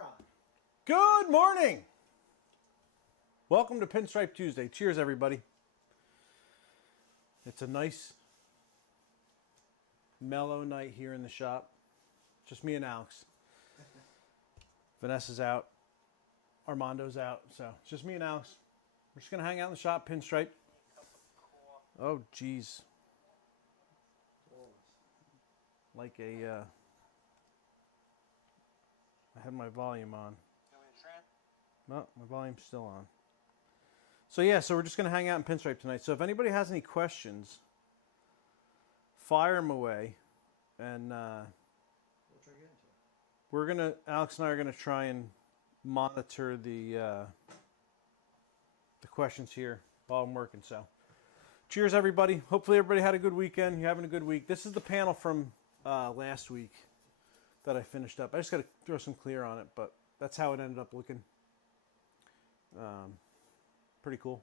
You're on. Good morning. Welcome to Pinstripe Tuesday. Cheers, everybody. It's a nice, mellow night here in the shop. Just me and Alex. Vanessa's out. Armando's out. So it's just me and Alex. We're just going to hang out in the shop, pinstripe. Oh, geez. Like a... I had my volume on. No, my volume's still on. So yeah, so we're just going to hang out in pinstripe tonight. So if anybody has any questions, fire them away. And We'll try to get into it. we're going to, Alex and I are going to try and monitor the questions here while I'm working. So cheers, everybody. Hopefully everybody had a good weekend. You're having a good week. This is the panel from last week that I finished up. I just got to throw some clear on it, but that's how it ended up looking. Pretty cool.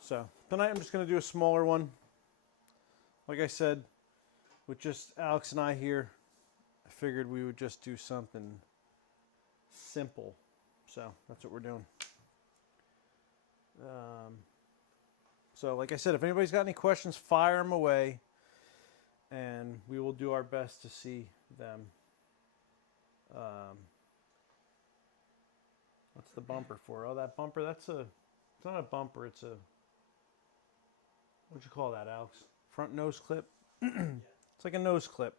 So tonight I'm just going to do a smaller one. Like I said, with just Alex and I here, I figured we would just do something simple. So that's what we're doing. So like I said, if anybody's got any questions, fire them away. And we will do our best to see them. What's the bumper for? Oh, that bumper, it's not a bumper, it's a, what'd you call that, Alex? Front nose clip? It's like a nose clip.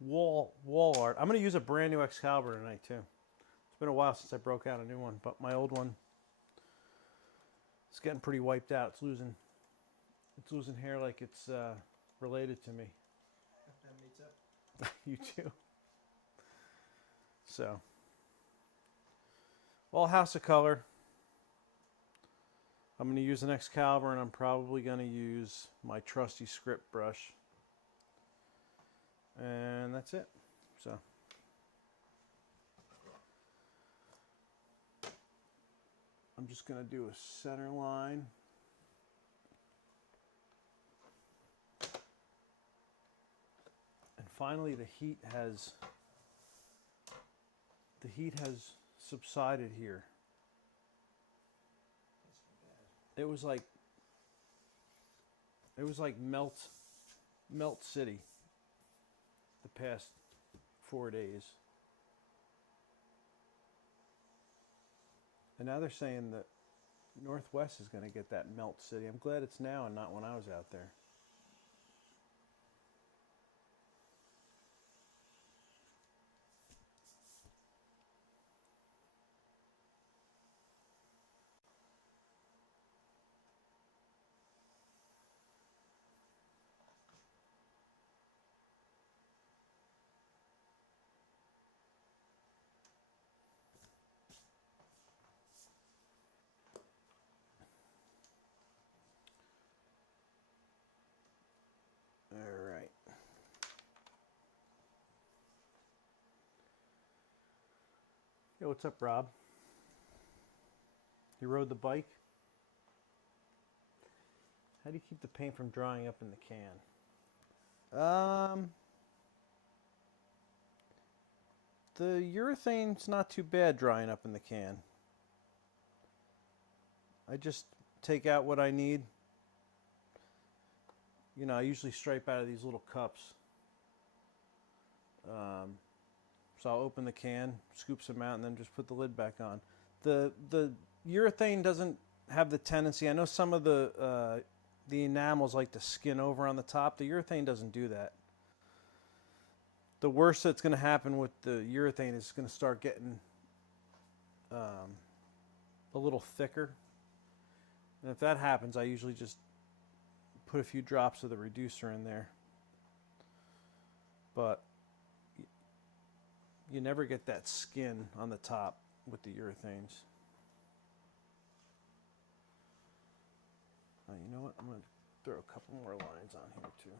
Wall art. I'm going to use a brand new Excalibur tonight, too. It's been a while since I broke out a new one, but my old one is getting pretty wiped out. It's losing hair like it's related to me. That meets up. You too. So, all House of Color. I'm going to use an Excalibur, and I'm probably going to use my trusty script brush. And that's it. So, I'm just going to do a center line. And finally, the heat has subsided here. It was like melt city the past 4 days. And now they're saying that Northwest is going to get that melt city. I'm glad it's now and not when I was out there. All right. Hey, what's up, Rob? You rode the bike? How do you keep the paint from drying up in the can? The urethane's not too bad drying up in the can. I just take out what I need. You know, I usually stripe out of these little cups. So I'll open the can, scoop some out, and then just put the lid back on. The urethane doesn't have the tendency. I know some of the enamels like to skin over on the top. The urethane doesn't do that. The worst that's going to happen with the urethane is going to start getting a little thicker. And if that happens, I usually just put a few drops of the reducer in there. But you never get that skin on the top with the urethanes. You know what? I'm going to throw a couple more lines on here too.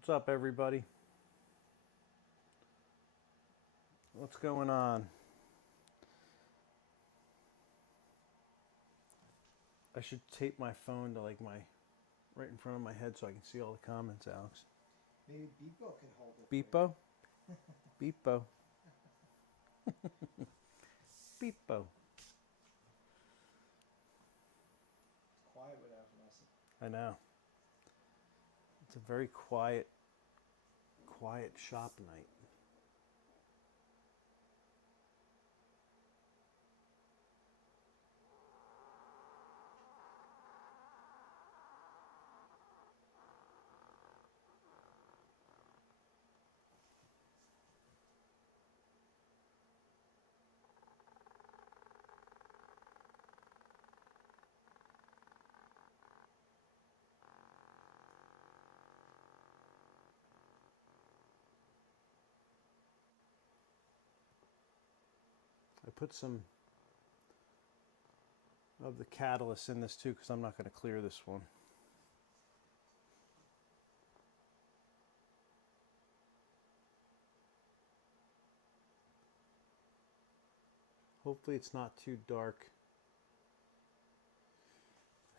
What's up, everybody? What's going on? I should tape my phone to like right in front of my head so I can see all the comments, Alex. Maybe Beepo can hold it. Beepo? Beepo. Beepo. It's quiet without Vanessa. I know. It's a very quiet shop night. I put some of the catalyst in this too because I'm not going to clear this one. Hopefully it's not too dark.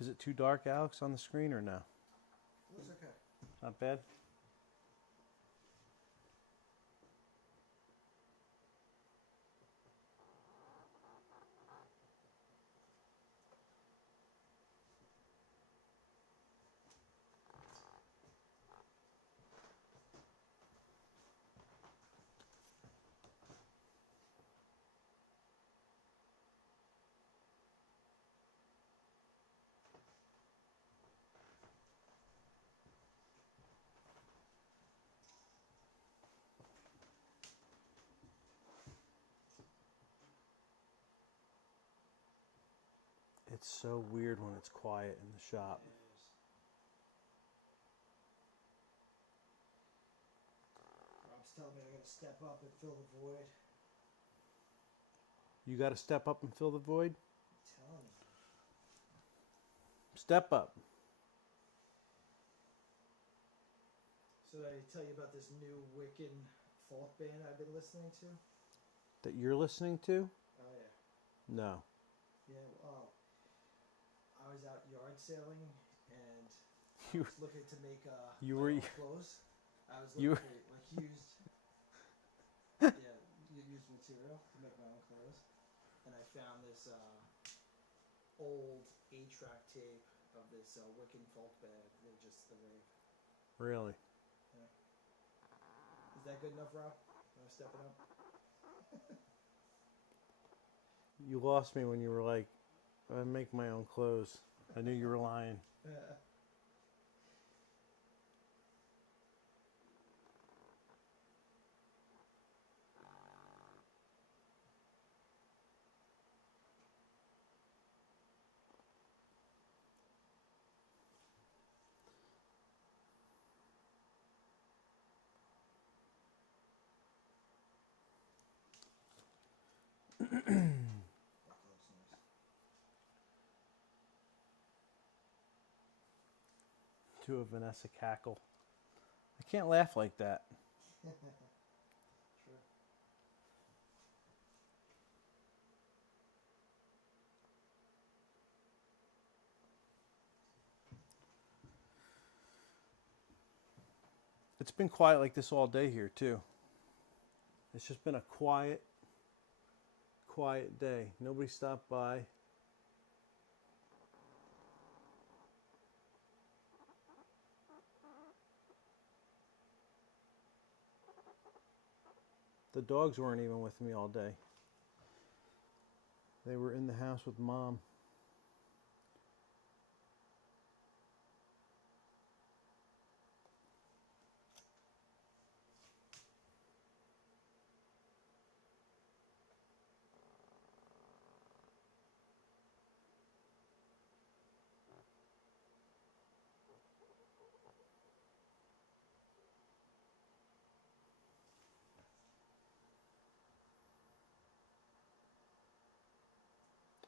Is it too dark, Alex, on the screen or no? Looks okay. Not bad? It's so weird when it's quiet in the shop. It is. Rob's telling me I gotta step up and fill the void. You got to step up and fill the void? I'm telling you. Step up. So did I tell you about this new Wiccan folk band I've been listening to? That you're listening to? Oh yeah. No. Yeah, I was out yard sailing and I You- was looking to make you my were- own clothes. I was you- looking for like used material to make my own clothes, and I found this old 8-track tape of this Wiccan folk band. They're just the rave. Really? Is that good enough, Rob? Want to step it up? You lost me when you were like, I make my own clothes. I knew you were lying. That clove's nice. To a Vanessa cackle. I can't laugh like that. True. It's been quiet like this all day here too. It's just been a quiet day. Nobody stopped by. The dogs weren't even with me all day. They were in the house with Mom.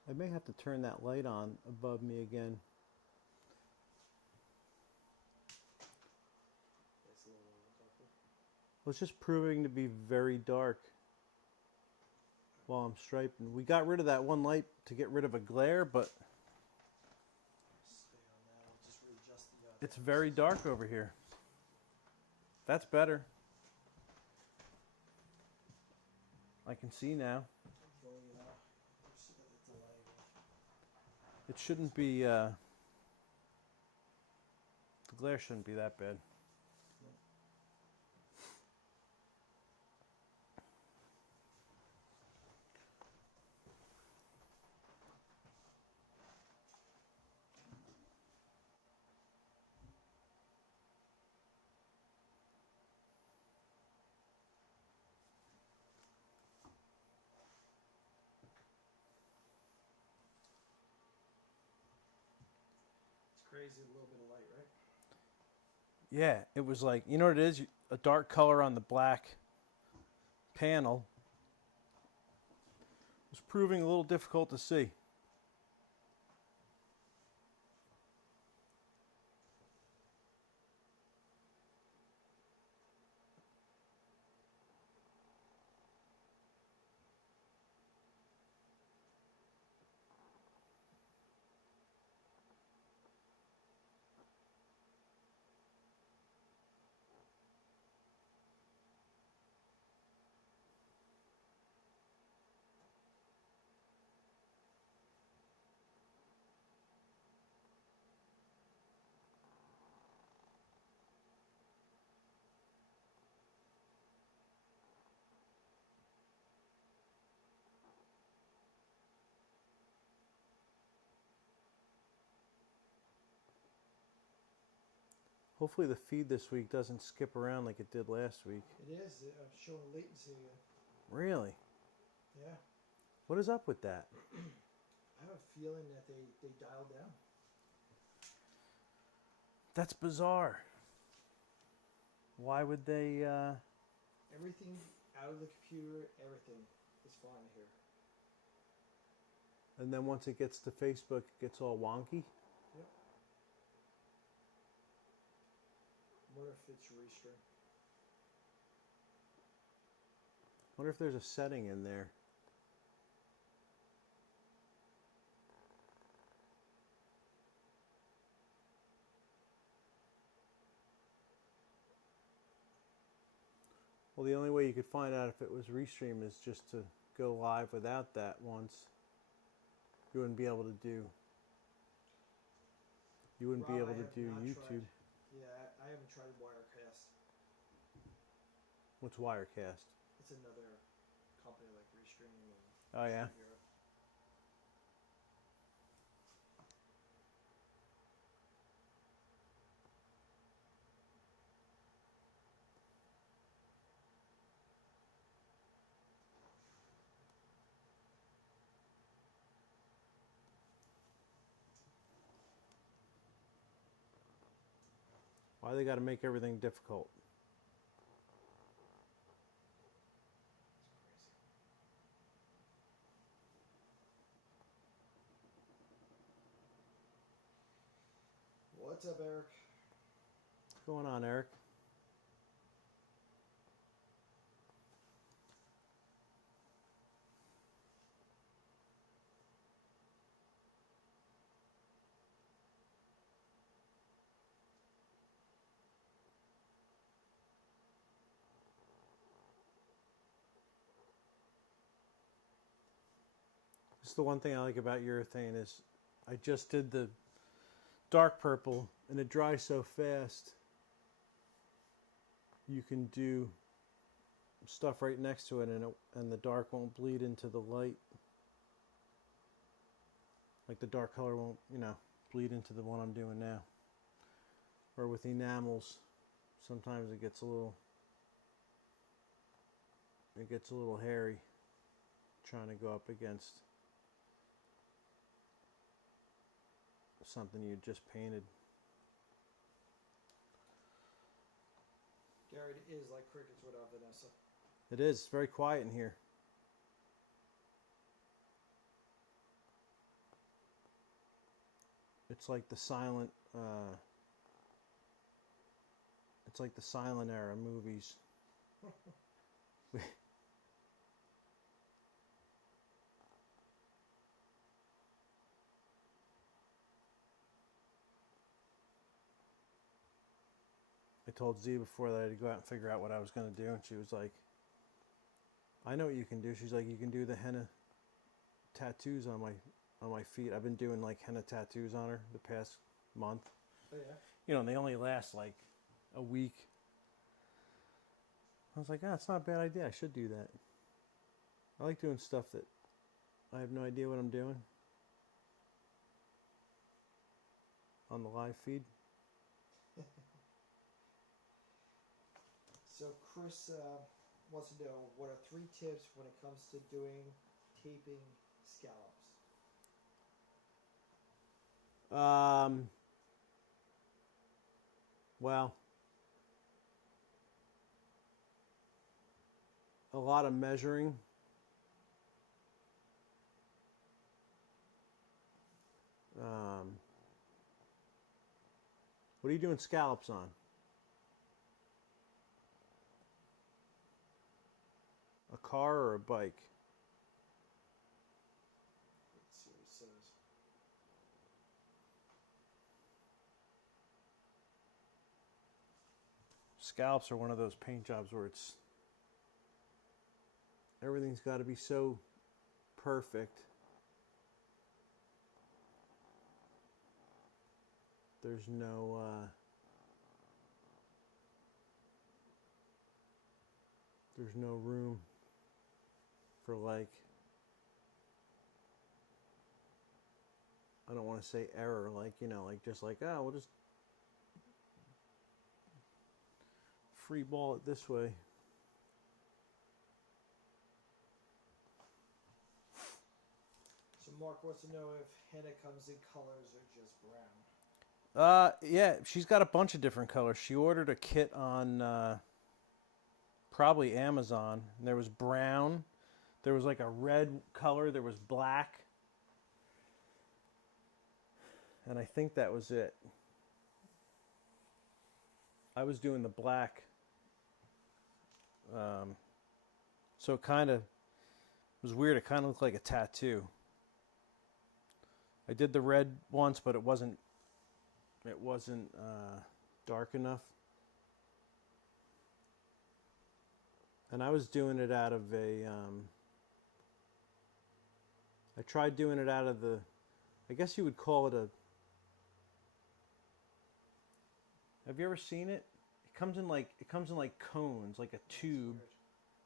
I may have to turn that light on above me again. It's a little Well, it's just proving to be very dark while I'm striping. We got rid of that one light to get rid of a glare, but Stay on that. We'll just readjust the. it's very dark over here. That's better. I can see now. It shouldn't be, the glare shouldn't be that bad. Crazy, a little bit of light, right? Yeah, it was like, you know what it is? A dark color on the black panel was proving a little difficult to see. Hopefully the feed this week doesn't skip around like it did last week. It is. I'm showing latency again. Really? Yeah. What is up with that? I have a feeling that they dialed down. That's bizarre. Why would they, Everything out of the computer, everything is fine here. and then once it gets to Facebook, it gets all wonky? Yep. What if it's restring? Wonder if there's a setting in there. Well, the only way you could find out if it was restream is just to go live without that once. You wouldn't be able to do. You wouldn't be Rob, able I to have do not YouTube. Tried, yeah, I haven't tried Wirecast. What's Wirecast? It's another company like Restream and Oh yeah. Europe. Why they got to make everything difficult? What's up, Eric? What's going on, Eric? This is the one thing I like about urethane is I just did the dark purple and it dries so fast. You can do stuff right next to it and the dark won't bleed into the light. Like the dark color won't, bleed into the one I'm doing now. Or with enamels, sometimes it gets a little hairy trying to go up against something you just painted. Gary, it is like crickets without Vanessa. It is. It's very quiet in here. It's like the silent era movies. I told Z before that I had to go out and figure out what I was going to do, and she was like, I know what you can do. She's like, you can do the henna tattoos on my feet. I've been doing like henna tattoos on her the past month. Oh yeah. You know, and they only last like a week. I was like, it's not a bad idea. I should do that. I like doing stuff that I have no idea what I'm doing on the live feed. So Chris wants to know, what are 3 tips when it comes to doing taping scallops? Well, a lot of measuring. What are you doing scallops on? A car or a bike? Let's see what it says. Scallops are one of those paint jobs where everything's got to be so perfect. There's no room for, like, I don't want to say error, like, you know, like just like, we'll just free ball it this way. So Mark wants to know if henna comes in colors or just brown. Yeah, she's got a bunch of different colors. She ordered a kit on probably Amazon. And there was brown, there was like a red color, there was black, and I think that was it. I was doing the black, so it kind of was weird. It kind of looked like a tattoo. I did the red once, but it wasn't dark enough. And I was doing it out of I tried doing it out of I guess you would call it have you ever seen it? It comes in like cones, like a tube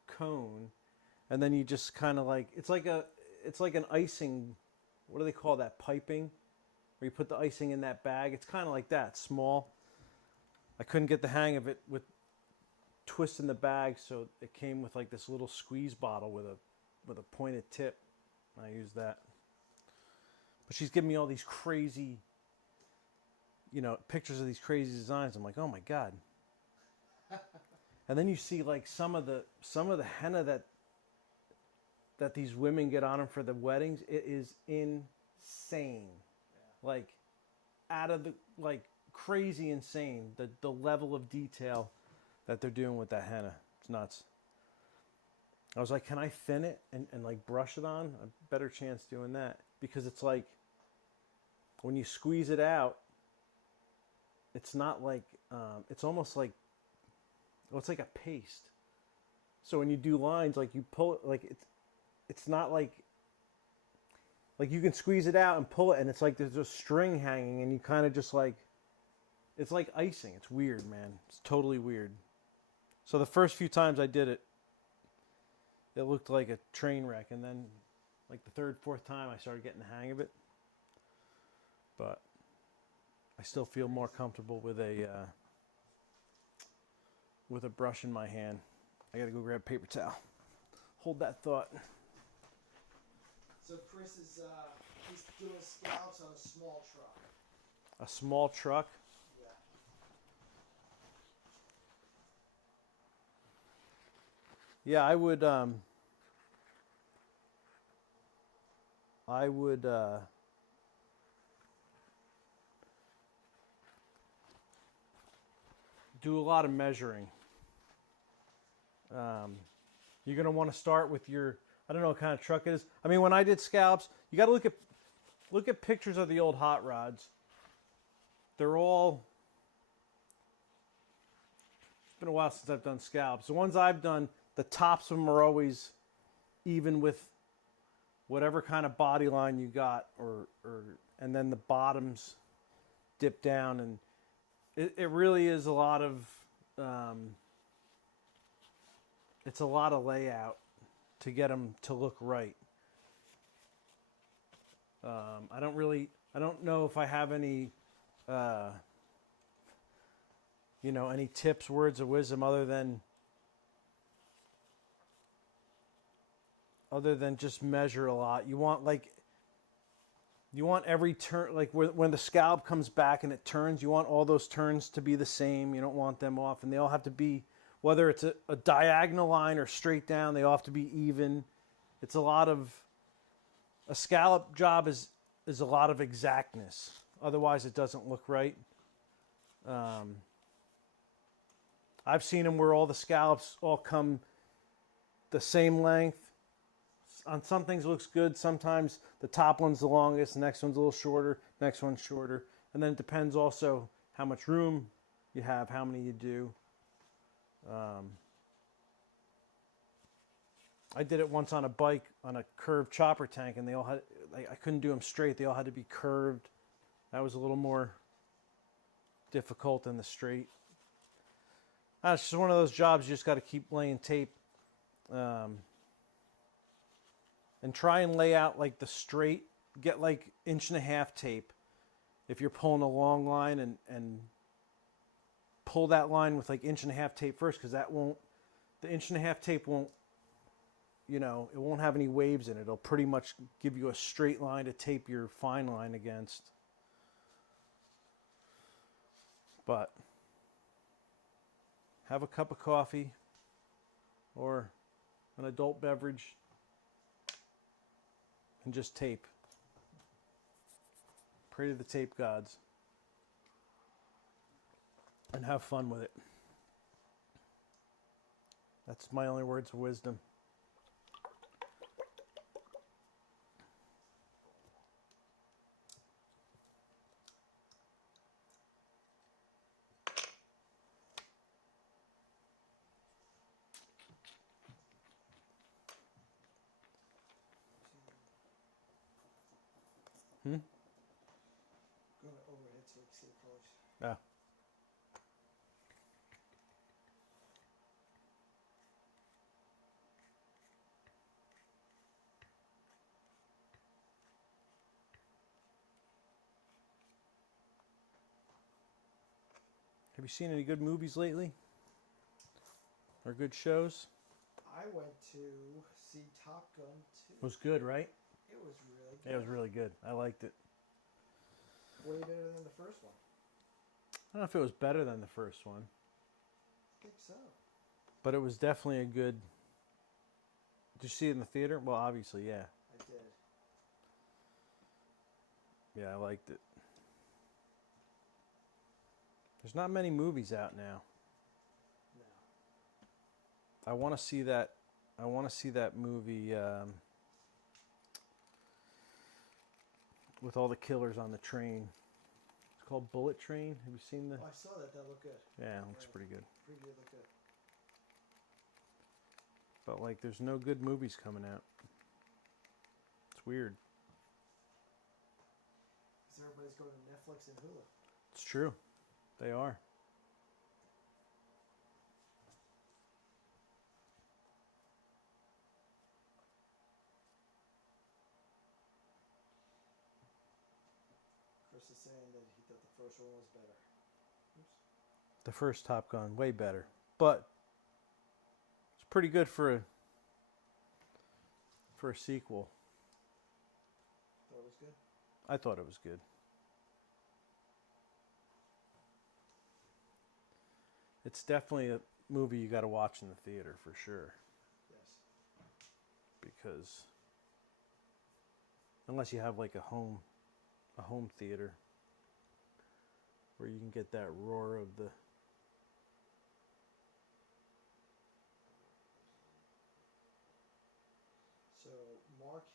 cone, and then you just kind of like, it's like an icing, what do they call that, piping? Where you put the icing in that bag. It's kind of like that, small. I couldn't get the hang of it with twisting the bag, so it came with like this little squeeze bottle with a pointed tip. I used that. But she's giving me all these crazy, you know, pictures of these crazy designs. I'm like, oh my god. And then you see like some of the henna that these women get on them for the weddings. It is insane. Like, out of the, like, crazy insane, the level of detail that they're doing with that henna. It's nuts. I was like, can I thin it and like brush it on? A better chance doing that, because it's like, when you squeeze it out, it's not like, it's almost like, well, it's like a paste. So when you do lines, like you pull it, like it's not like you can squeeze it out and pull it, and it's like there's a string hanging, and you kind of just like, it's like icing. It's weird, man. It's totally weird. So the first few times I did it, it looked like a train wreck, and then like the third, fourth time I started getting the hang of it. But I still feel more comfortable with a brush in my hand. I gotta go grab a paper towel. Hold that thought. So Chris is he's doing scallops on a small truck. A small truck? Yeah. Yeah, I would do a lot of measuring. You're going to want to start with your, I don't know what kind of truck it is. I mean, when I did scallops, you got to look at pictures of the old hot rods. They're all, it's been a while since I've done scallops. The ones I've done, the tops of them are always even with whatever kind of body line you got, and then the bottoms dip down, and it really is a lot of, it's a lot of layout to get them to look right. I don't know if I have any, any tips, words of wisdom other than just measure a lot. You want every turn, like when the scallop comes back and it turns, you want all those turns to be the same. You don't want them off, and they all have to be, whether it's a diagonal line or straight down, they all have to be even. It's a scallop job is a lot of exactness. Otherwise it doesn't look right. I've seen them where all the scallops all come the same length. On some things it looks good. Sometimes the top one's the longest, the next one's a little shorter, next one's shorter. And then it depends also how much room you have, how many you do. I did it once on a bike on a curved chopper tank, and they all had, I couldn't do them straight. They all had to be curved. That was a little more difficult than the straight. It's just one of those jobs you just got to keep laying tape. And try and lay out like the straight, get like 1.5 inch tape if you're pulling a long line, and pull that line with like 1.5 inch tape first, because the 1.5 inch tape won't, it won't have any waves in it. It'll pretty much give you a straight line to tape your fine line against. But have a cup of coffee or an adult beverage and just tape. Pray to the tape gods and have fun with it. That's my only words of wisdom. Go overhead so you can see the colors. Yeah. Have you seen any good movies lately? Or good shows? I went to see Top Gun 2. It was good, right? It was really good. Yeah, it was really good. I liked it. Way better than the first one. I don't know if it was better than the first one, I think so. but it was definitely a good. Did you see it in the theater? Well, obviously, yeah. I did. Yeah, I liked it. There's not many movies out now. No. I want to see that. I want to see that movie with all the killers on the train. It's called Bullet Train. Have you seen the? Oh, I saw that. That looked good. Yeah, it looks pretty good. Pretty good. Looked good. But like, there's no good movies coming out. It's weird. Because everybody's going to Netflix and Hulu. It's true. They are. Chris is saying that he thought the first one was better. Oops. The first Top Gun, way better. But it's pretty good for a sequel. Thought it was good. I thought it was good. It's definitely a movie you got to watch in the theater for sure. Yes. Because unless you have like a home theater where you can get that roar of the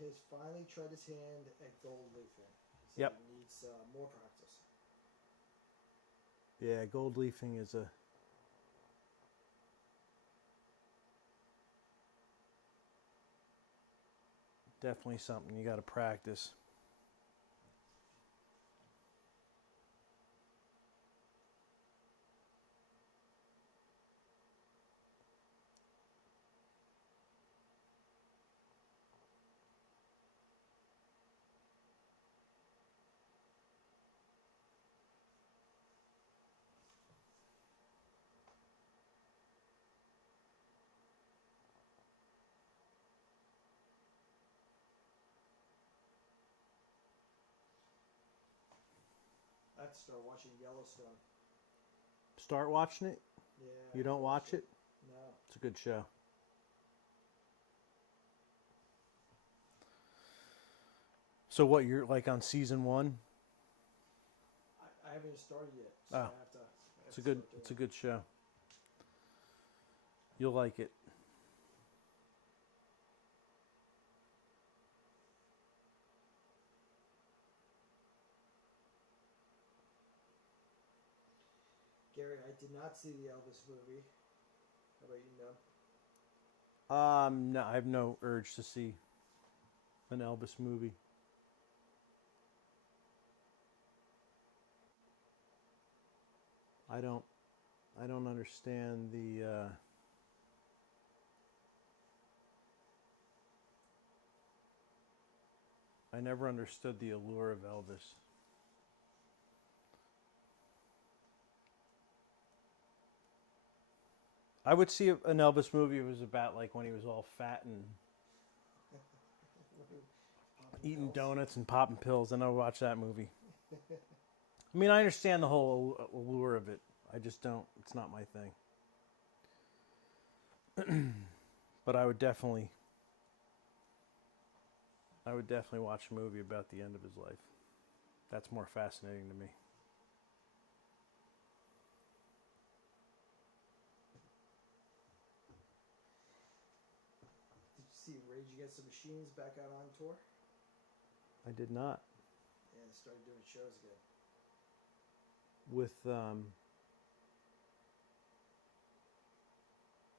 has finally tried his hand at gold leafing. So Yep. he needs more practice. Yeah, gold leafing is a definitely something you got to practice. I have to start watching Yellowstone. Start watching it? Yeah. You don't watch it? No. It's a good show. So what, you're like on season 1? I haven't even started yet. So Oh. I have to It's a good show. You'll like it. Gary, I did not see the Elvis movie. How about you, Nub? No, I have no urge to see an Elvis movie. I don't understand the I never understood the allure of Elvis. I would see an Elvis movie if it was about like when he was all fat and eating donuts and popping pills, and I would watch that movie. I mean, I understand the whole allure of it. I just don't. It's not my thing. But I would definitely watch a movie about the end of his life. That's more fascinating to me. Did you see Rage Against the Machines back out on tour? I did not. Yeah, they started doing shows again.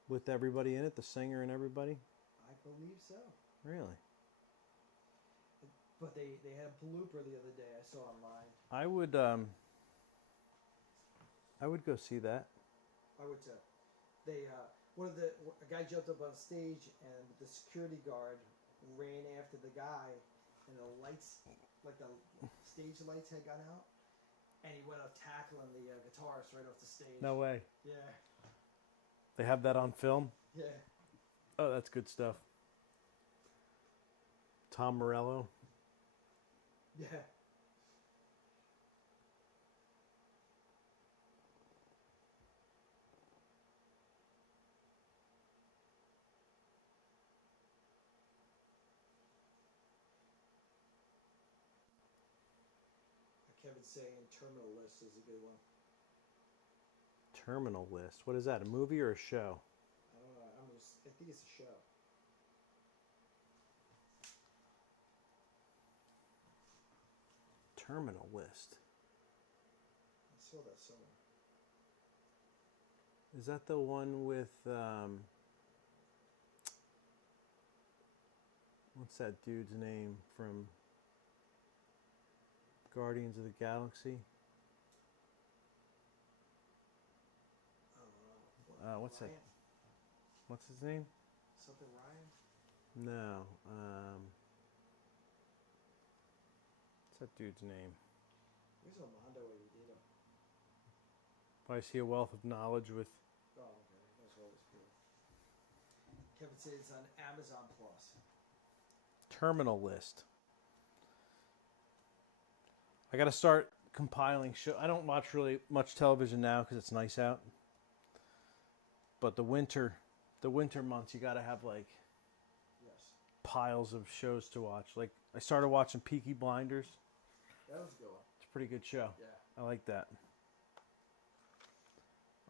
With everybody in it, the singer and everybody? I believe so. Really? But they had a blooper the other day I saw online. I would go see that. I would too. They a guy jumped up on stage and the security guard ran after the guy and the lights, like the stage lights had gone out, and he went up tackling the guitarist right off the stage. No way. Yeah. They have that on film? Yeah. Oh, that's good stuff. Tom Morello. Yeah. Kevin saying Terminal List is a good one. Terminal List. What is that? A movie or a show? I don't know. I think it's a show. Terminal List. I saw that somewhere. Is that the one with what's that dude's name from Guardians of the Galaxy? I don't know. What's Ryan? that? What's his name? Something Ryan? No. What's that dude's name? Where's Armando Edito? I see a wealth of knowledge with. Oh, okay. That's always cool. Kevin said it's on Amazon Plus. Terminal List. I got to start compiling show. I don't watch really much television now because it's nice out. But the winter months, you got to have like piles of shows to watch. Like I started watching Peaky Blinders. That was a good one. It's a pretty good show. Yeah. I like that.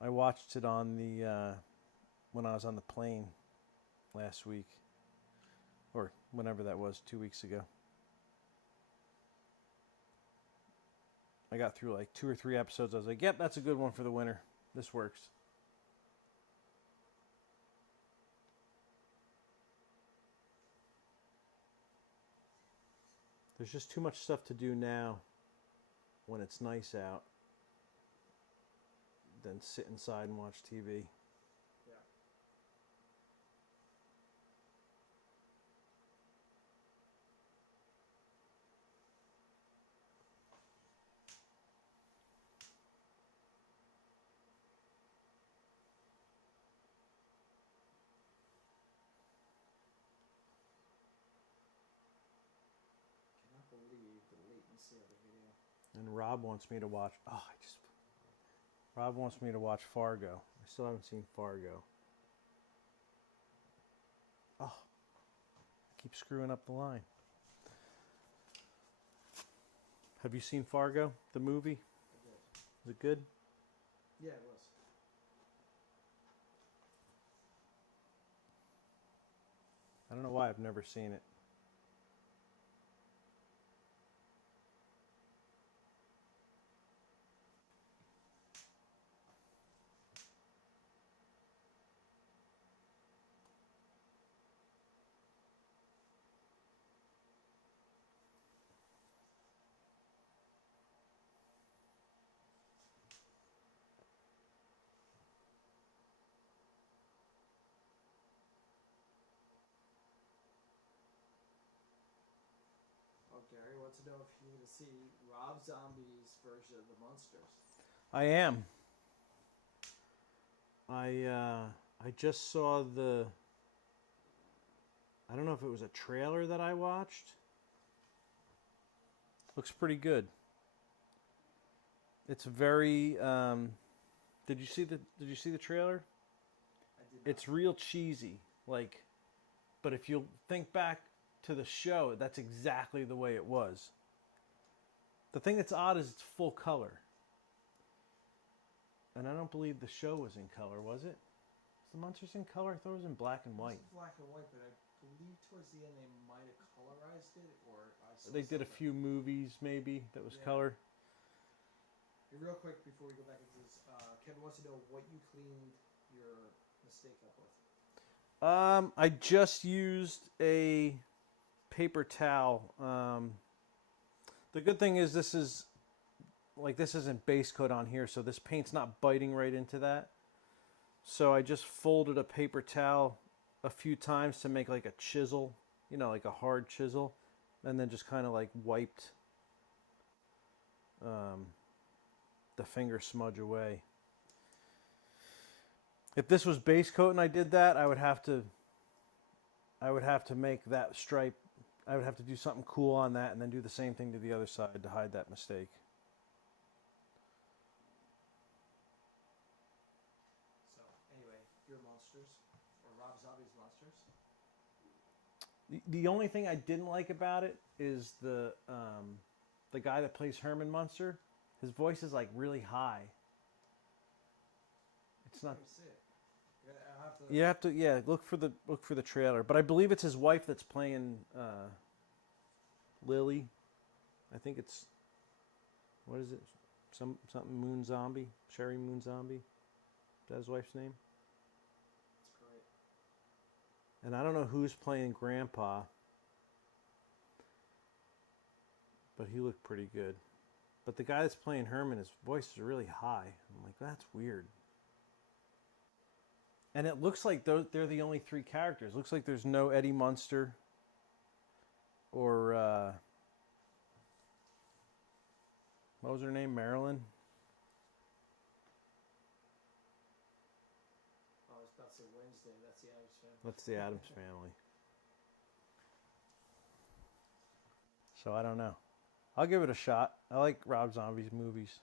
I watched it on the when I was on the plane last week, or whenever that was, 2 weeks ago. I got through like 2 or 3 episodes. I was like, yep, that's a good one for the winter. This works. There's just too much stuff to do now when it's nice out than sit inside and watch TV. Yeah. Cannot believe the latency of the video. And Rob wants me to watch. Rob wants me to watch Fargo. I still haven't seen Fargo. Oh, I keep screwing up the line. Have you seen Fargo, the movie? I did. Is it good? Yeah, it was. I don't know why I've never seen it. Oh, Gary wants to know if you need to see Rob Zombie's version of the Monsters. I am. I just saw the. I don't know if it was a trailer that I watched. Looks pretty good. It's very. Did you see the trailer? I did not. It's real cheesy, like, but if you think back to the show, that's exactly the way it was. The thing that's odd is it's full color. And I don't believe the show was in color, was it? Was the Monsters in color? I thought it was in black and white. It was black and white, but I believe towards the end they might have colorized it, or I saw They did a something. few movies, maybe, that was Yeah. color. Hey, real quick before we go back into this, Kevin wants to know what you cleaned your mistake up with. I just used a paper towel. The good thing is this isn't base coat on here, so this paint's not biting right into that. So I just folded a paper towel a few times to make like a chisel, like a hard chisel, and then just kind of like wiped the finger smudge away. If this was base coat and I did that, I would have to make that stripe. I would have to do something cool on that and then do the same thing to the other side to hide that mistake. So anyway, your Monsters, or Rob Zombie's Monsters. The only thing I didn't like about it is the guy that plays Herman Munster. His voice is like really high. It's not. Let me see it. I'll have to. You have to look for the trailer. But I believe it's his wife that's playing Lily. I think it's, what is it? Something Moon Zombie, Sherry Moon Zombie. Is that his wife's name? That's great. And I don't know who's playing Grandpa, but he looked pretty good. But the guy that's playing Herman, his voice is really high. I'm like, that's weird. And it looks like they're the only 3 characters. It looks like there's no Eddie Munster or what was her name? Marilyn? Oh, I was about to say Wednesday. That's the Addams Family. That's the Addams Family. So I don't know. I'll give it a shot. I like Rob Zombie's movies.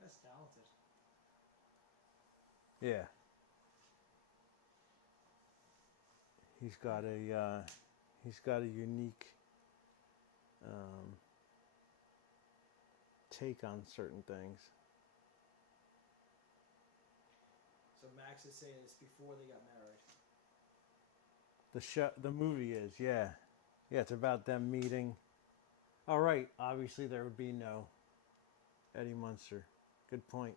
That's talented. Yeah. He's got a unique take on certain things. So Max is saying it's before they got married. The movie is, yeah. Yeah, it's about them meeting. All right, obviously there would be no Eddie Munster. Good point.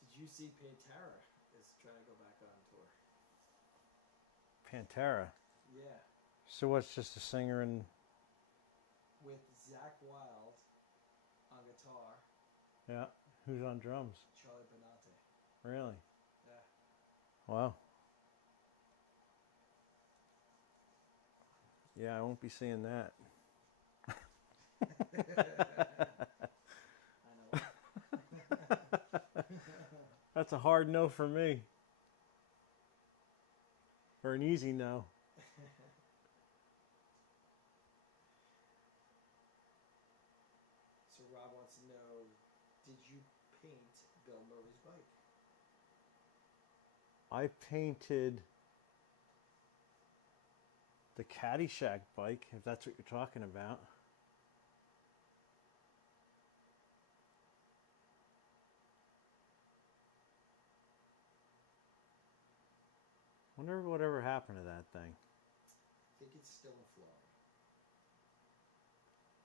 Did you see Pantera is trying to go back on tour? Pantera. Yeah. So what's just a singer and... With Zach Wilde on guitar. Yeah. Who's on drums? Charlie Benante. Really? Yeah. Wow. Yeah, I won't be seeing that. I know. That's a hard no for me. Or an easy no. So Rob wants to know, did you paint Bill Murray's bike? I painted the Caddyshack bike, if that's what you're talking about. Wonder whatever happened to that thing. I think it's still in Florida.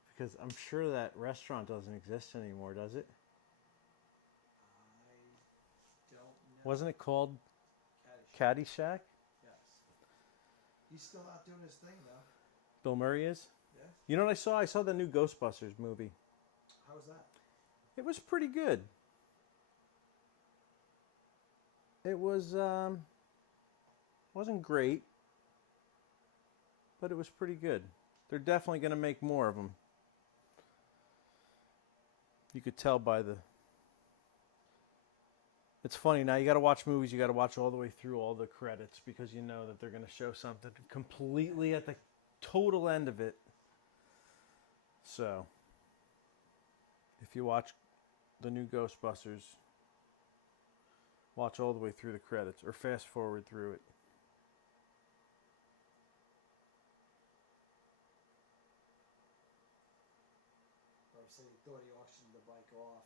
Because I'm sure that restaurant doesn't exist anymore, does it? I don't know. Wasn't it called Caddyshack. Caddyshack? Yes. He's still out doing his thing, though. Bill Murray is? Yeah. You know what I saw? I saw the new Ghostbusters movie. How was that? It was pretty good. It was, wasn't great, but it was pretty good. They're definitely going to make more of them. You could tell by the... It's funny, now you got to watch movies, you got to watch all the way through all the credits because you know that they're going to show something completely at the total end of it. So, if you watch the new Ghostbusters, watch all the way through the credits or fast forward through it. Or said he thought he auctioned the bike off.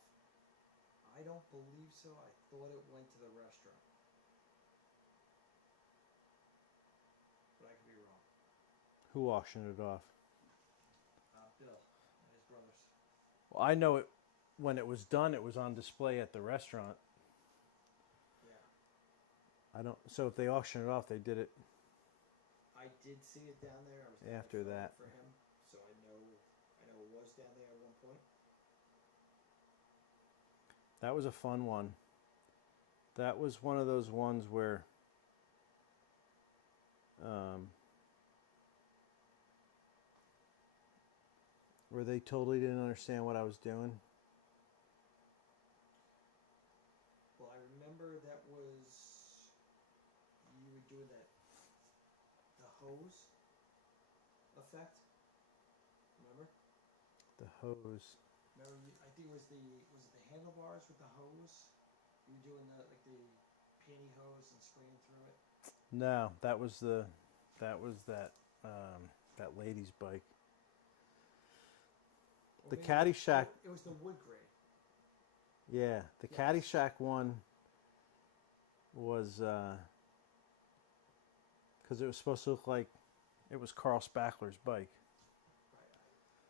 I don't believe so. I thought it went to the restaurant. But I could be wrong. Who auctioned it off? Bill and his brothers. Well, I know it when it was done. It was on display at the restaurant. Yeah. I don't. So if they auctioned it off, they did it I did see it down there. I was after looking that. for him, so I know it was down there at one point. That was a fun one. That was one of those ones where they totally didn't understand what I was doing. Well, I remember that was you were doing the hose effect. Remember? The hose. Remember? I think it was the handlebars with the hose. You were doing the pantyhose and spraying through it. No, that was that lady's bike. Or The maybe Caddyshack. It was the wood grain. Yeah, the Yes. Caddyshack one was because it was supposed to look like it was Carl Spackler's bike.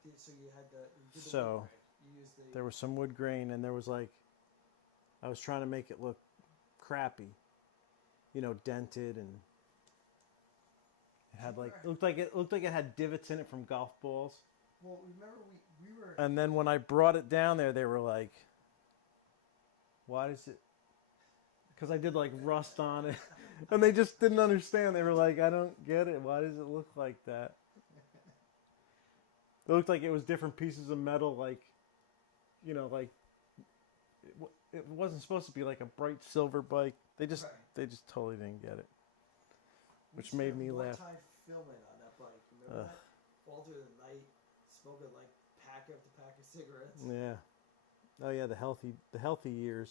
Right. So you had you did the So, wood grain. You used the. There was some wood grain, and there was like, I was trying to make it look crappy, dented, and it had like it looked like it had divots in it from golf balls. Well, remember we were. And then when I brought it down there, they were like, "Why does it?" Because I did like rust on it, and they just didn't understand. They were like, "I don't get it. Why does it look like that?" It looked like it was different pieces of metal, like, like it wasn't supposed to be like a bright silver bike. They just totally didn't get it, which made me laugh. Time filming on that bike. Remember that? All through the night, smoking like pack after pack of cigarettes. Yeah. Oh yeah, the healthy years.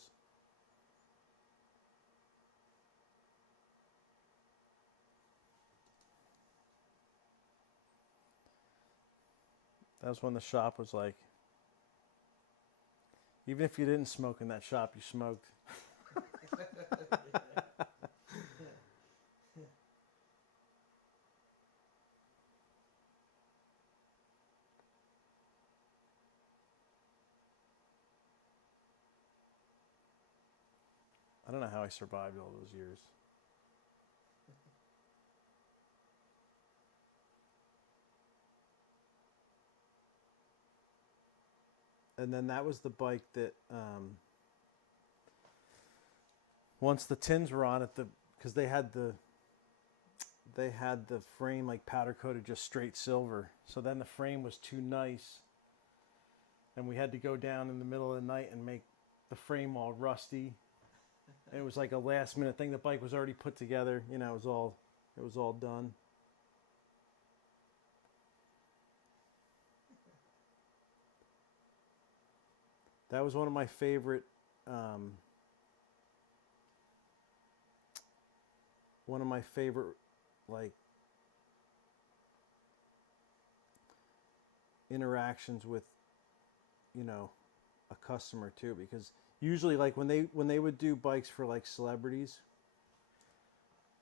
That was when the shop was like, Even if you didn't smoke in that shop, you smoked. I don't know how I survived all those years. And then that was the bike that once the tins were on it, because they had the frame like powder coated just straight silver. So then the frame was too nice, and we had to go down in the middle of the night and make the frame all rusty. And it was like a last minute thing. The bike was already put together. You know, it was all done. That was one of my favorite. One of my favorite, like, interactions with, you know, a customer too, because usually, like, when they would do bikes for like celebrities,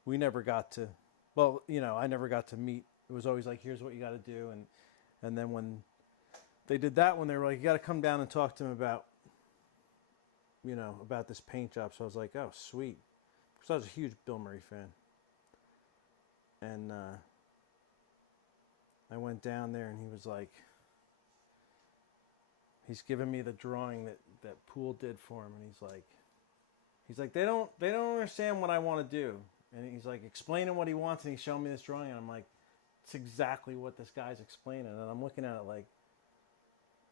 we never got to, well, you know, I never got to meet. It was always like, here's what you got to do, and then when they did that one, they were like, you got to come down and talk to them about, you know, about this paint job. So I was like, oh, sweet. Because I was a huge Bill Murray fan. And I went down there and he was like, he's giving me the drawing that Poole did for him. And he's like, they don't understand what I want to do. And he's like explaining what he wants, and he's showing me this drawing. And I'm like, it's exactly what this guy's explaining. And I'm looking at it like,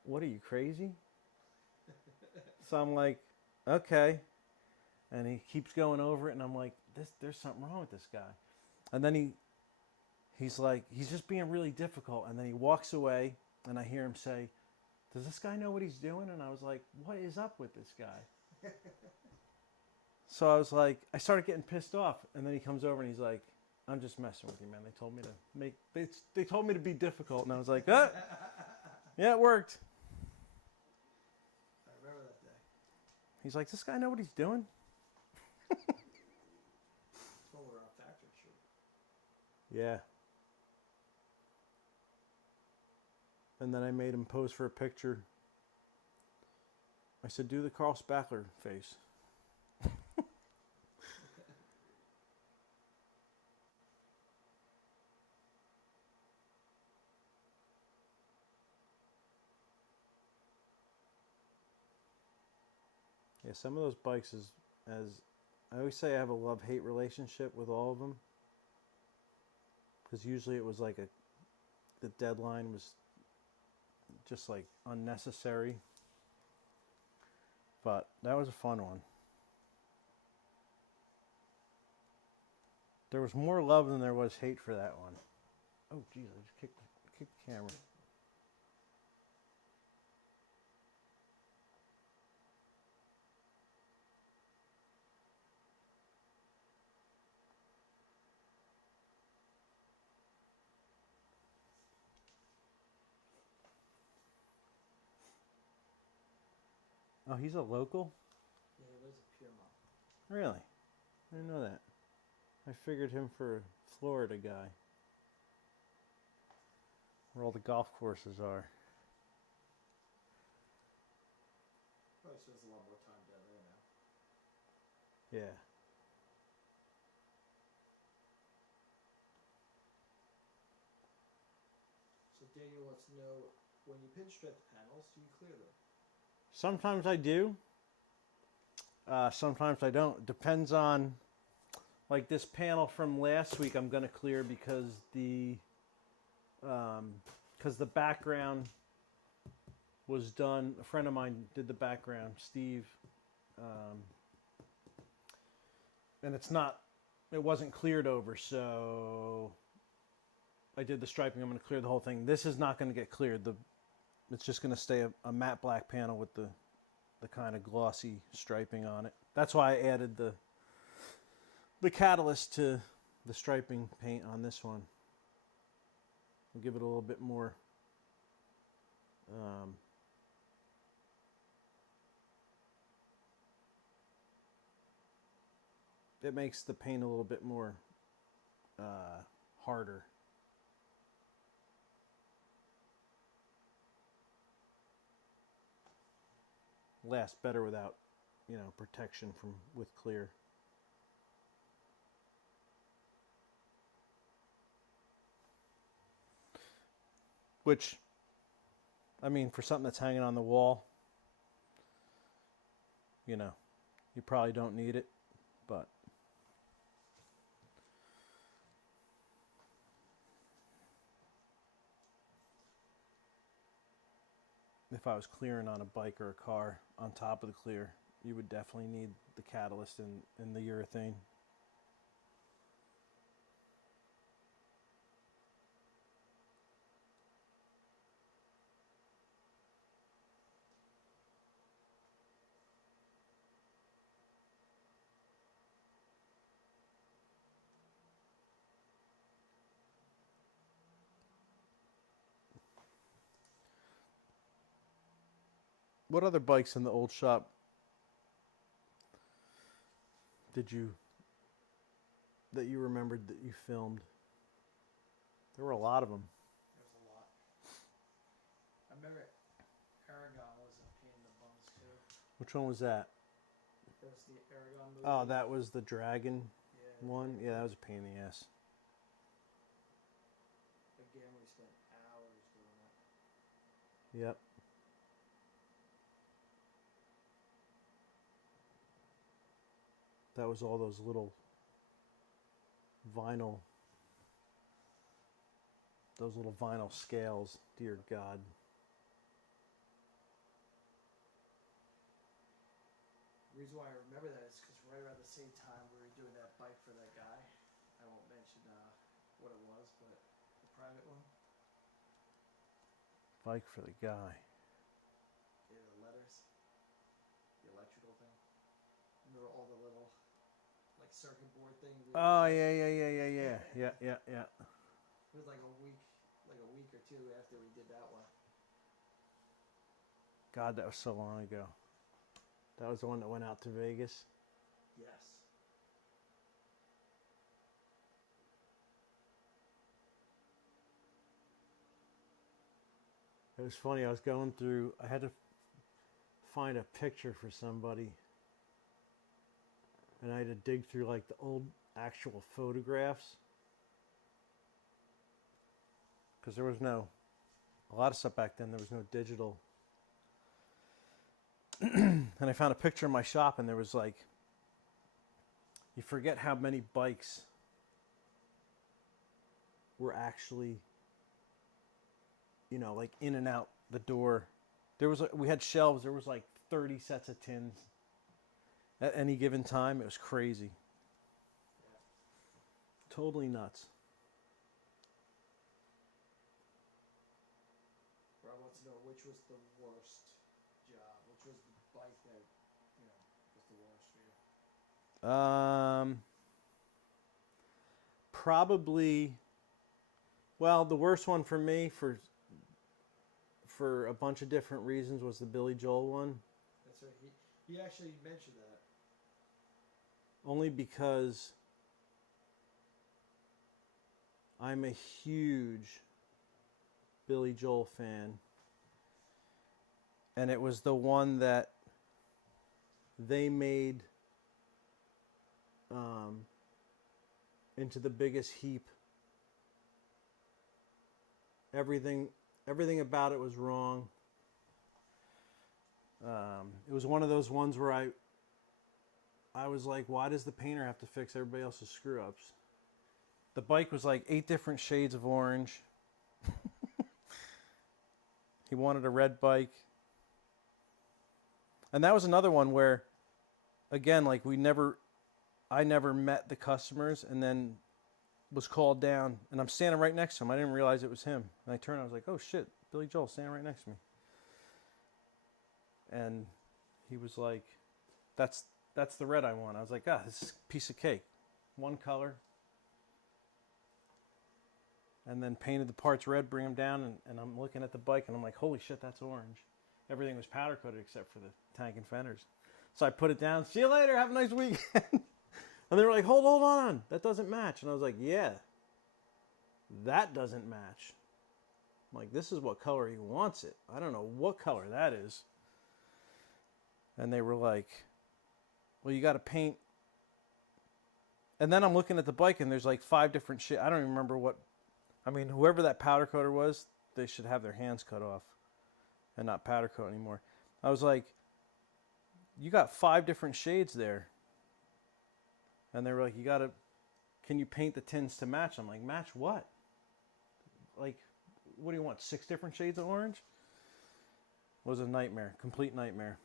what, are you crazy? So I'm like, okay. And he keeps going over it, and I'm like, there's something wrong with this guy. And then he's like, he's just being really difficult. And then he walks away, and I hear him say, does this guy know what he's doing? And I was like, what is up with this guy? So I was like, I started getting pissed off. And then he comes over and he's like, I'm just messing with you, man. They told me to be difficult. And I was like, ah, yeah, it worked. I remember that day. He's like, does this guy know what he's doing? It's when we were on Factory Street. Yeah. And then I made him pose for a picture. I said, do the Carl Spackler face. Yeah, some of those bikes as I always say, I have a love-hate relationship with all of them. Because usually it was like the deadline was just like unnecessary. But that was a fun one. There was more love than there was hate for that one. Oh, geez, I just kicked the camera. Oh, he's a local? Yeah, he lives in Piermont. Really? I didn't know that. I figured him for a Florida guy. Where all the golf courses are. Probably spends a lot more time down there now. Yeah. So Daniel wants to know, when you pinstripe the panels, do you clear them? Sometimes I do. Sometimes I don't. Depends on, like this panel from last week, I'm going to clear because the background was done. A friend of mine did the background, Steve, and it wasn't cleared over, so I did the striping. I'm going to clear the whole thing. This is not going to get cleared. It's just going to stay a matte black panel with the kind of glossy striping on it. That's why I added the catalyst to the striping paint on this one. We'll give it a little bit more it makes the paint a little bit more harder. Lasts better without, you know, protection from with clear. Which, I mean, for something that's hanging on the wall, you know, you probably don't need it, but if I was clearing on a bike or a car on top of the clear, you would definitely need the catalyst in the urethane. What other bikes in the old shop did you that you remembered that you filmed? There were a lot of them. There's a lot. I remember Aragon was a pain in the bums too. Which one was that? That was the Aragon movie. Oh, that was the dragon Yeah. one? Yeah, that was a pain in the ass. Again, we spent hours doing that. Yep. That was all those little vinyl scales. Dear God. The reason why I remember that is because right around the same time we were doing that bike for that guy. I won't mention what it was, but the private one. Bike for the guy. Yeah, the letters. The electrical thing. Remember all the little like circuit board thing? Oh, yeah. It was like a week or two after we did that one. God, that was so long ago. That was the one that went out to Vegas. Yes. It was funny. I was going through. I had to find a picture for somebody, and I had to dig through like the old actual photographs because there was a lot of stuff back then. There was no digital. And I found a picture in my shop, and there was like, you forget how many bikes were actually, you know, like in and out the door. We had shelves. There was like 30 sets of tins at any given time. It was crazy. Yeah. Totally nuts. Rob wants to know which was the worst job. Which was the bike that, you know, was the worst for you? Probably. Well, the worst one for me for a bunch of different reasons was the Billy Joel one. That's right. He actually mentioned that. Only because I'm a huge Billy Joel fan. And it was the one that they made into the biggest heap. Everything about it was wrong. It was one of those ones where I was like, why does the painter have to fix everybody else's screw ups? The bike was like 8 different shades of orange. He wanted a red bike. And that was another one where, again, like I never met the customers, and then was called down, and I'm standing right next to him. I didn't realize it was him. And I turned, I was like, oh shit, Billy Joel standing right next to me. And he was like, that's the red I want. I was like, this is a piece of cake. One color. And then painted the parts red, bring them down, and I'm looking at the bike, and I'm like, holy shit, that's orange. Everything was powder coated except for the tank and fenders. So I put it down. See you later. Have a nice weekend. And they were like, hold on, that doesn't match. And I was like, yeah, that doesn't match. I'm like, this is what color he wants it. I don't know what color that is. And they were like, well, you got to paint. And then I'm looking at the bike and there's like 5 different shit. I don't even remember what. I mean, whoever that powder coater was, they should have their hands cut off and not powder coat anymore. I was like, you got 5 different shades there. And they were like, can you paint the tins to match? I'm like, match what? Like, what do you want? 6 different shades of orange? It was a nightmare, complete nightmare.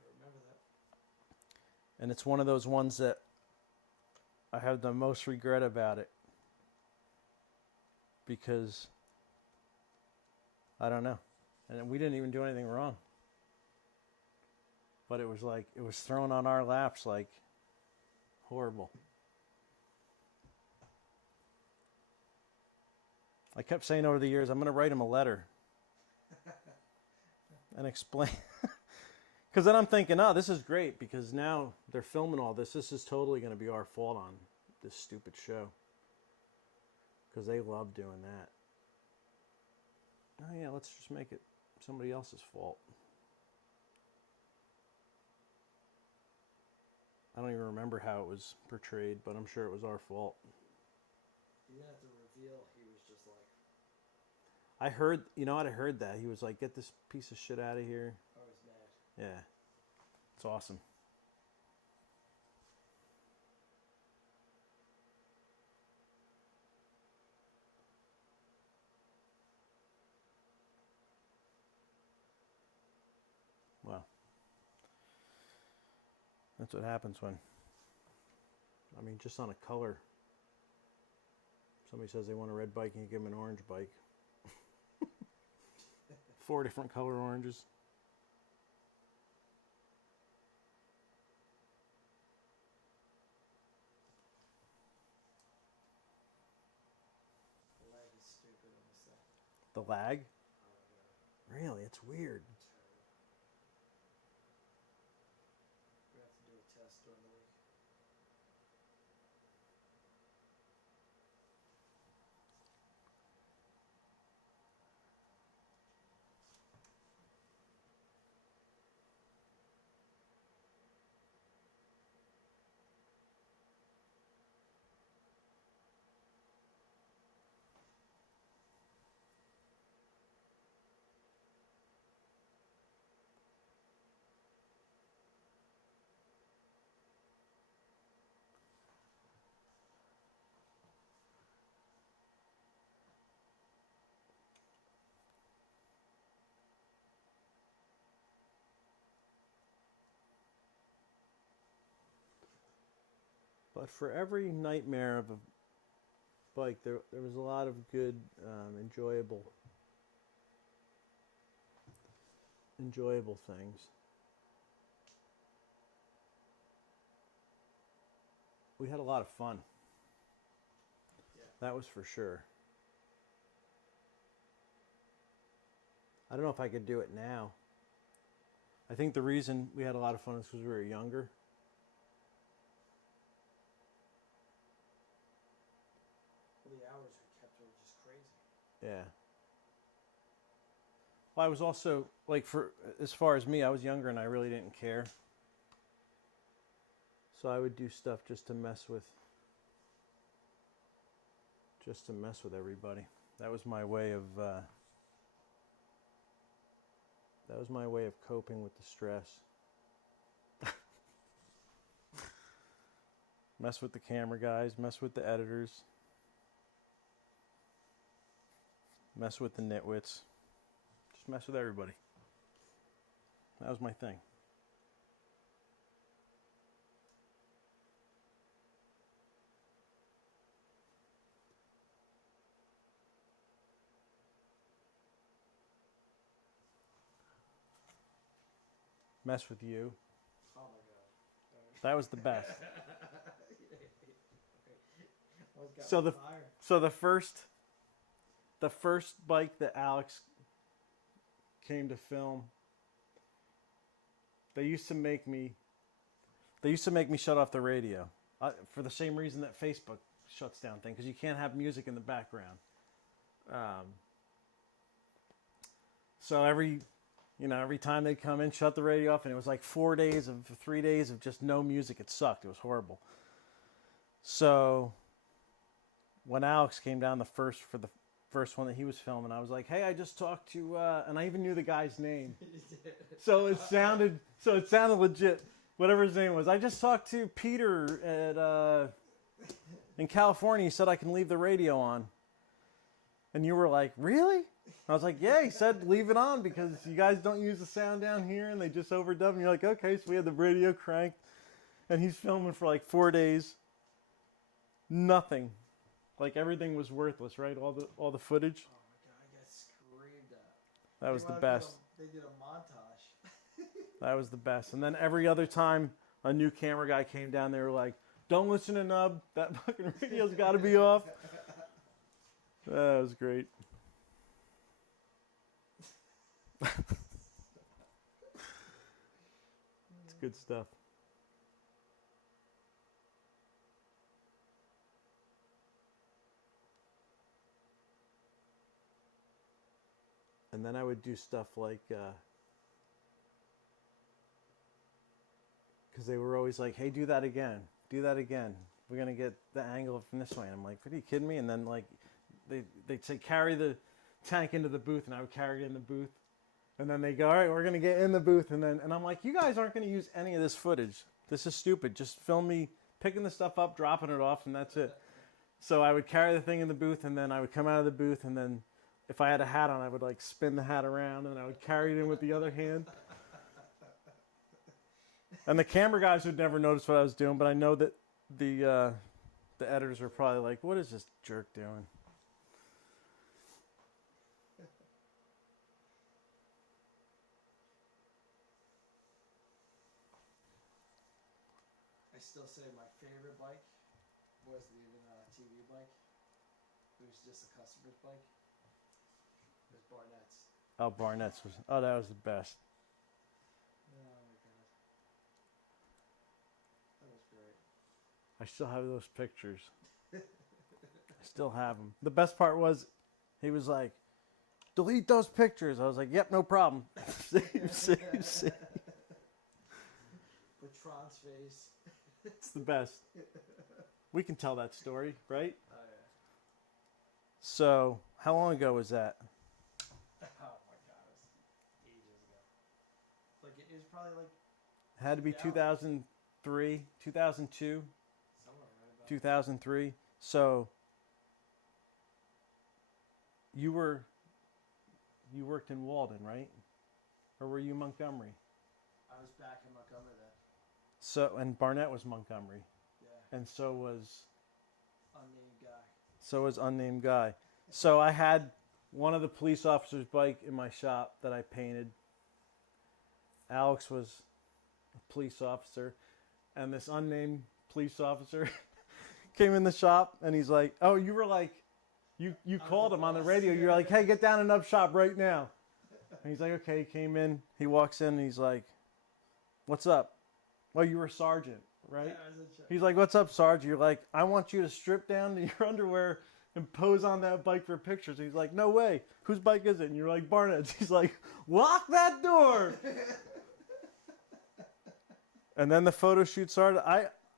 I remember that. And it's one of those ones that I have the most regret about it. Because, I don't know. And we didn't even do anything wrong. But it was like, it was thrown on our laps like horrible. I kept saying over the years, I'm going to write him a letter and explain. Because then I'm thinking, oh, this is great because now they're filming all this. This is totally going to be our fault on this stupid show. Because they love doing that. Oh yeah, let's just make it somebody else's fault. I don't even remember how it was portrayed, but I'm sure it was our fault. You didn't have to reveal. He was just like. I heard, you know what? I heard that. He was like, get this piece of shit out of here. I was mad. Yeah. It's awesome. Well, that's what happens when, I mean, just on a color. Somebody says they want a red bike and you give them an orange bike. 4 different color oranges. The lag is stupid on this thing. The lag? Oh, yeah. Really? It's weird. We have to do a test during the week. But for every nightmare of a bike, there was a lot of good, enjoyable things. We had a lot of fun. Yeah. That was for sure. I don't know if I could do it now. I think the reason we had a lot of fun is because we were younger. Well, the hours we kept were just crazy. Yeah. Well, I was also, like, for as far as me, I was younger and I really didn't care. So I would do stuff just to mess with everybody. That was my way of coping with the stress. Mess with the camera guys, mess with the editors, mess with the nitwits. Just mess with everybody. That was my thing. Mess with you. Oh my god. That was the best. So the first bike that Alex came to film, they used to make me shut off the radio. for the same reason that Facebook shuts down things, because you can't have music in the background. So every time they'd come in, shut the radio off, and it was like 3 days of just no music. It sucked. It was horrible. So when Alex came down for the first one that he was filming, I was like, "Hey, I just talked to," and I even knew the guy's name, so it sounded legit. Whatever his name was, I just talked to Peter in California. He said I can leave the radio on, and you were like, "Really?" I was like, "Yeah." He said leave it on because you guys don't use the sound down here, and they just overdub. And you're like, "Okay." So we had the radio cranked, and he's filming for like 4 days. Nothing. Like everything was worthless, right? All the footage. Oh my god, I got screamed at. That was the best. They did a montage. That was the best. And then every other time a new camera guy came down, they were like, "Don't listen to Nub. That fucking radio's got to be off." That was great. It's good stuff. And then I would do stuff like, because they were always like, "Hey, do that again. Do that again. We're going to get the angle from this way." And I'm like, "Are you kidding me?" And then like, they'd say, "Carry the tank into the booth," and I would carry it in the booth. And then they go, "All right, we're going to get in the booth." And I'm like, "You guys aren't going to use any of this footage. This is stupid. Just film me picking the stuff up, dropping it off, and that's it." So I would carry the thing in the booth, and then I would come out of the booth, and then if I had a hat on, I would like spin the hat around, and I would carry it in with the other hand. And the camera guys would never notice what I was doing, but I know that the editors were probably like, "What is this jerk doing?" I still say my favorite bike wasn't even a TV bike. It was just a customer's bike. It was Barnett's. Oh, Barnett's that was the best. Oh my god. That was great. I still have those pictures. I still have them. The best part was, he was like, "Delete those pictures." I was like, "Yep, no problem." Save. With Tron's face. It's the best. We can tell that story, right? Oh yeah. So, how long ago was that? Oh my god, it was ages ago. Like it was probably like. It had to be 2003, 2002, Somewhere right about. 2003. So, you worked in Walden, right? Or were you Montgomery? I was back in Montgomery then. So, and Barnett was Montgomery, Yeah. and so was Unnamed guy. So I had one of the police officers' bike in my shop that I painted. Alex was a police officer, and this unnamed police officer came in the shop, and he's like, "Oh, you were like, you called him on the radio. You're like, 'Hey, get down and up shop right now.'" And he's like, "Okay." He came in. He walks in, and he's like, "What's up?" "Well, you were a sergeant, right?" Yeah, I was in He's like, "What's up, Sarge?" You're like, "I want you to strip down to your underwear and pose on that bike for pictures." He's like, "No way. Whose bike is it?" And you're like, "Barnett's." He's like, "Lock that door." And then the photo shoot started.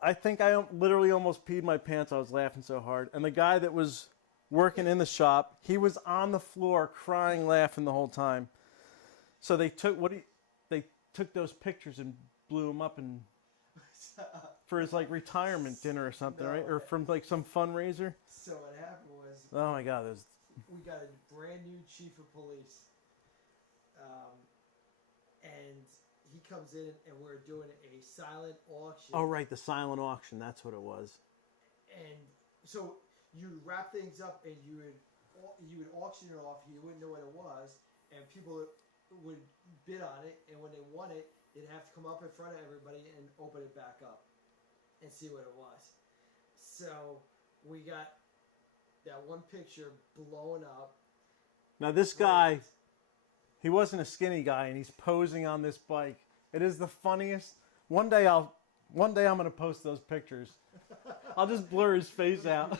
I think I literally almost peed my pants. I was laughing so hard. And the guy that was working in the shop, he was on the floor crying, laughing the whole time. So they took those pictures and blew them up and for his like retirement dinner or something, No. right? Or from like some fundraiser. So what happened was Oh my God, we got a brand new chief of police, and he comes in and we're doing a silent auction. oh right, the silent auction. That's what it was. And so you wrap things up and you would auction it off. You wouldn't know what it was, and people would bid on it. And when they won it, they'd have to come up in front of everybody and open it back up and see what it was. So we got that one picture blown up. Now this guy, he wasn't a skinny guy, and he's posing on this bike. It is the funniest. One day I'll One day I'm going to post those pictures. I'll just blur his face out.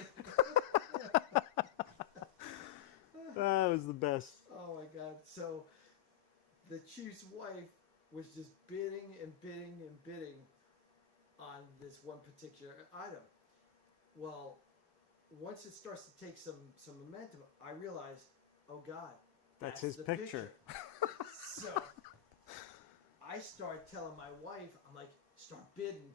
That was the best. Oh my God. So the chief's wife was just bidding and bidding and bidding on this one particular item. Well, once it starts to take some momentum, I realized, oh God, that's his the picture. So I started telling my wife, I'm like, start bidding,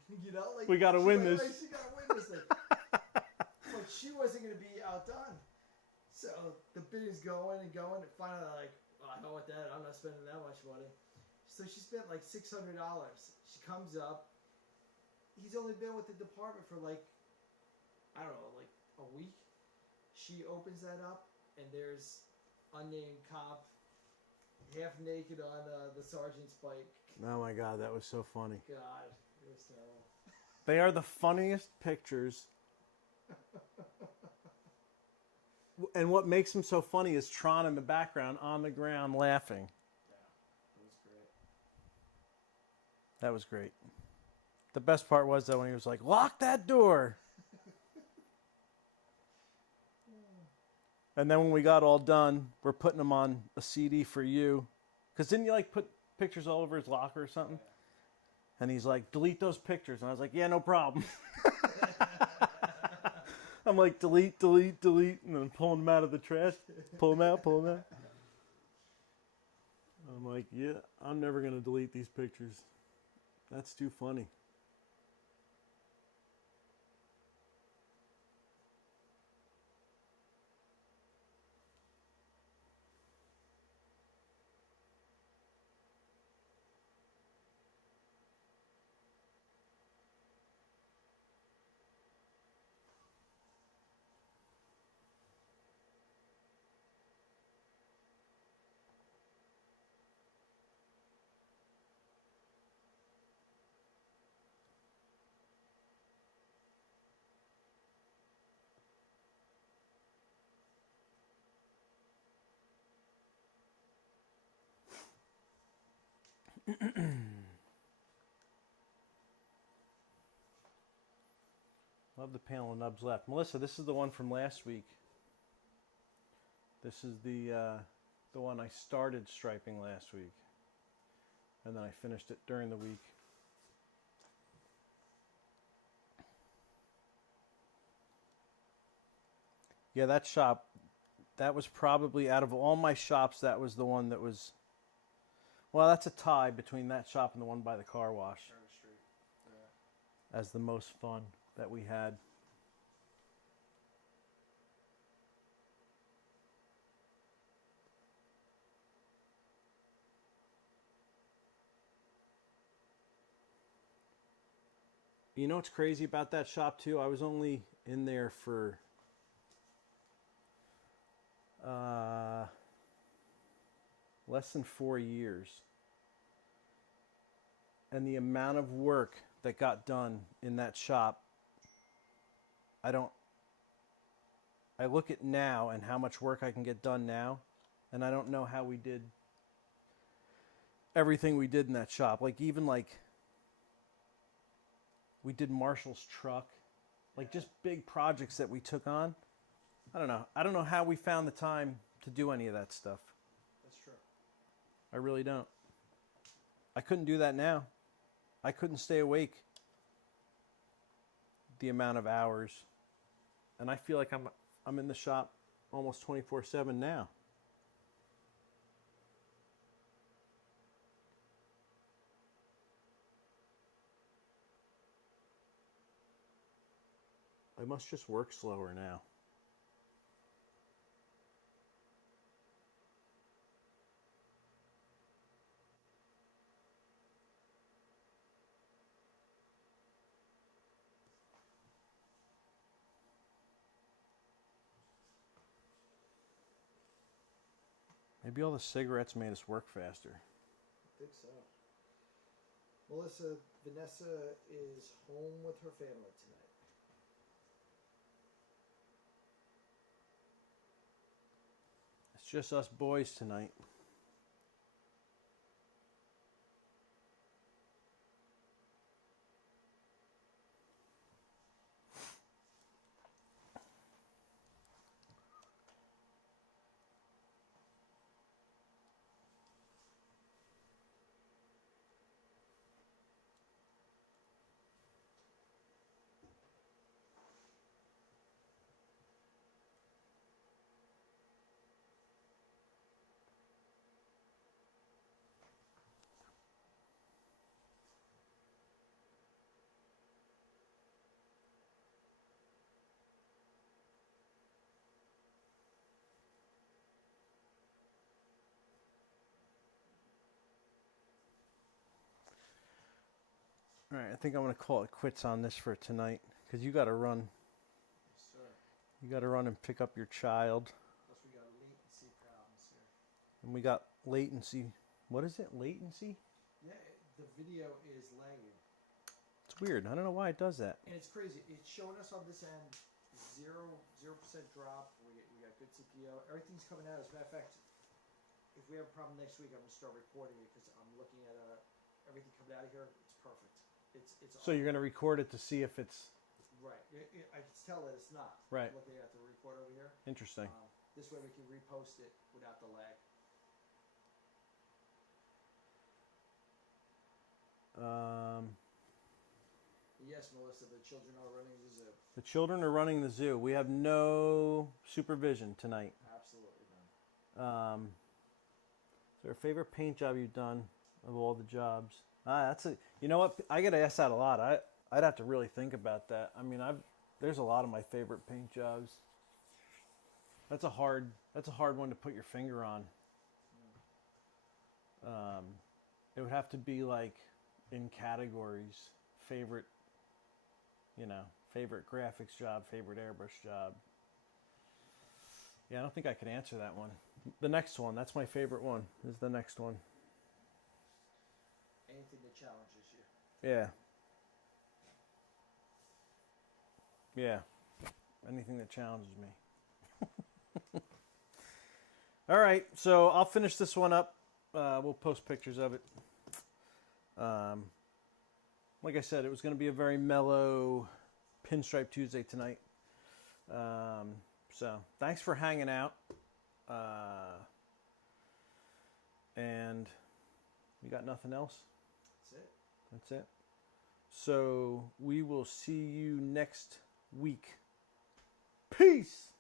like we got to win this. She got to win this thing. But she wasn't going to be outdone. So the bidding's going and going, and finally I'm like, oh, I know what that. I'm not spending that much money. So she spent like $600. She comes up. He's only been with the department for like, I don't know, like a week. She opens that up, and there's unnamed cop, half naked on the sergeant's bike. Oh my God, that was so funny. God, it was terrible. They are the funniest pictures. And what makes them so funny is Tron in the background on the ground laughing. Yeah, it was great. That was great. The best part was though when he was like, lock that door. And then when we got all done, we're putting them on a CD for you. Because didn't you like put pictures all over his locker or something? Yeah. And he's like, delete those pictures. And I was like, yeah, no problem. I'm like, delete, delete, delete. And then pulling them out of the trash. Pull them out, pull them out. I'm like, yeah, I'm never going to delete these pictures. That's too funny. Love the panel of nubs left. Melissa, this is the one from last week. This is the one I started striping last week. And then I finished it during the week. Yeah, that shop, that was probably, out of all my shops, that was the one that was, well, that's a tie between that shop and the one by the car wash. Yeah. As the most fun that we had. You know what's crazy about that shop too? I was only in there for less than 4 years. And the amount of work that got done in that shop, I look at now and how much work I can get done now, and I don't know how we did everything we did in that shop. Like even like we did Marshall's truck, like just big projects that we took on. I don't know. I don't know how we found the time to do any of that stuff. That's true. I really don't. I couldn't do that now. I couldn't stay awake the amount of hours. And I feel like I'm in the shop almost 24/7 now. I must just work slower now. Maybe all the cigarettes made us work faster. I think so. Vanessa is home with her family tonight. It's just us boys tonight. All right, I think I'm going to call it quits on this for tonight because you got to run. Yes, sir. You got to run and pick up your child. Plus we got latency problems here. And we got latency. What is it? Latency? Yeah, the video is lagging. It's weird. I don't know why it does that. And it's crazy. It's showing us on this end 0% drop. We got good CPO. Everything's coming out. As a matter of fact, if we have a problem next week, I'm going to start recording it because I'm looking at everything coming out of here. It's perfect. It's So you're going to record it to see if it's... Right. I can tell that it's not. Right. I'm looking at the record over here. Interesting. This way we can repost it without the lag. Yes, Melissa, the children are running the zoo. The children are running the zoo. We have no supervision tonight. Absolutely none. Is there a favorite paint job you've done of all the jobs? That's a. You know what? I get asked that a lot. I'd have to really think about that. I mean, there's a lot of my favorite paint jobs. That's a hard one to put your finger on. It would have to be like in categories. Favorite graphics job, favorite airbrush job. Yeah, I don't think I could answer that one. The next one, that's my favorite one, is the next one. Anything that challenges you. Yeah. Yeah. Anything that challenges me. All right, so I'll finish this one up. We'll post pictures of it. Like I said, it was going to be a very mellow Pinstripe Tuesday tonight. So thanks for hanging out. And you got nothing else? That's it. That's it. So we will see you next week. Peace.